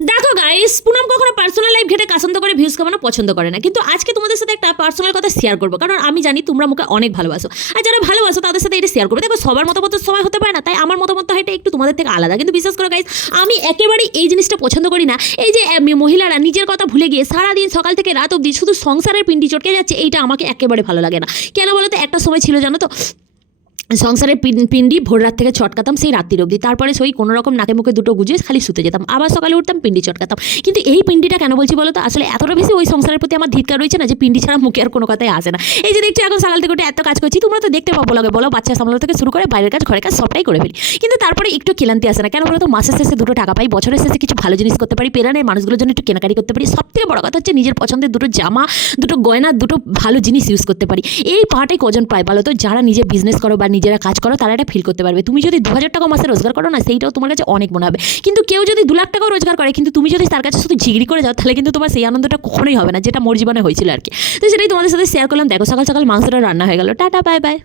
দেখো গাইস, পুনম কখনো personal life ঘেটে কাসন্ত করে ভিউজ কামানো পছন্দ করে না, কিন্তু আজকে তোমাদের সাথে একটা পার্সোনাল কথা শেয়ার করবো, কারণ আমি জানি তোমরা মুখে অনেক ভালোবাসো, আর যারা ভালোবাসো তাদের সাথে এটা শেয়ার করবে। দেখো, সবার মতামত সবাই হতে পারে না, তাই আমার মতামত হয় এটা একটু তোমাদের থেকে আলাদা। কিন্তু বিশ্বাস করো গাইস, আমি একেবারেই এই জিনিসটা পছন্দ করি না। এই যে মহিলারা নিজের কথা ভুলে গিয়ে সারাদিন সকাল থেকে রাত অবধি শুধু সংসারের পিন্ডি চটকে যাচ্ছে, এইটা আমাকে একেবারে ভালো লাগে না। কেন বলো তো, একটা সময় ছিল জানো তো, সংসারের পিন্ডি ভোর রাত থেকে চটকাতাম সেই রাত্রির অবধি, তারপরে সেই কোনো রকম নাকে মুখে দুটো গুজিয়ে খালি শুতে যেতাম, আবার সকালে উঠতাম পিন্ডি চটকাতাম। কিন্তু এই পিন্ডিটা কেন বলছি বলো তো, আসলে এতটা বেশি ওই সংসারের প্রতি আমার ধিক্কার রয়েছে না যে পিন্ডি ছাড়া মুখে আর কোনো কথাই আসে না। এই যে দেখছো এখন সকাল থেকে উঠে এত কাজ করছি, তোমরা তো দেখতে পাবো লাগে, বলো বাচ্চা সামলানো থেকে শুরু করে বাইরের কাজ ঘরের কাজ সবটাই করে ফেলি, কিন্তু তারপরে একটু ক্লান্তি আসে না। কেন বলো তো, মাসের শেষে দুটো টাকা পাই, বছরের শেষে কিছু ভালো জিনিস করতে পারি, পেরানের মানুষগুলোর জন্য একটু কেনাকাটি করতে পারি, সব থেকে বড় কথা হচ্ছে নিজের পছন্দের দুটো জামা, দুটো গয়না, দুটো ভালো জিনিস ইউজ করতে পারি। এই পার্টে কজন পায় বলো তো? যারা নিজে বিজনেস করো বা নিজেরা কাজ করো তারা এটা ফিল করতে পারবে। তুমি যদি 2000 টাকা মাসে রোজগার করো না, সেইটাও তোমার কাছে অনেক মনে হবে। কিন্তু কেউ যদি 2 লাখ টাকাও রোজগার করে, কিন্তু তুমি যদি তার কাছে শুধু ঝিগড়ি করে যাও, তাহলে কিন্তু তোমার সেই আনন্দটা কখনোই হবে না, যেটা মোর জীবনে হয়েছিল আর কি। তো সেটাই তোমাদের সাথে শেয়ার করলাম। দেখো, সকাল সকাল মাংসটা রান্না হয়ে গেল। Tata, bye bye.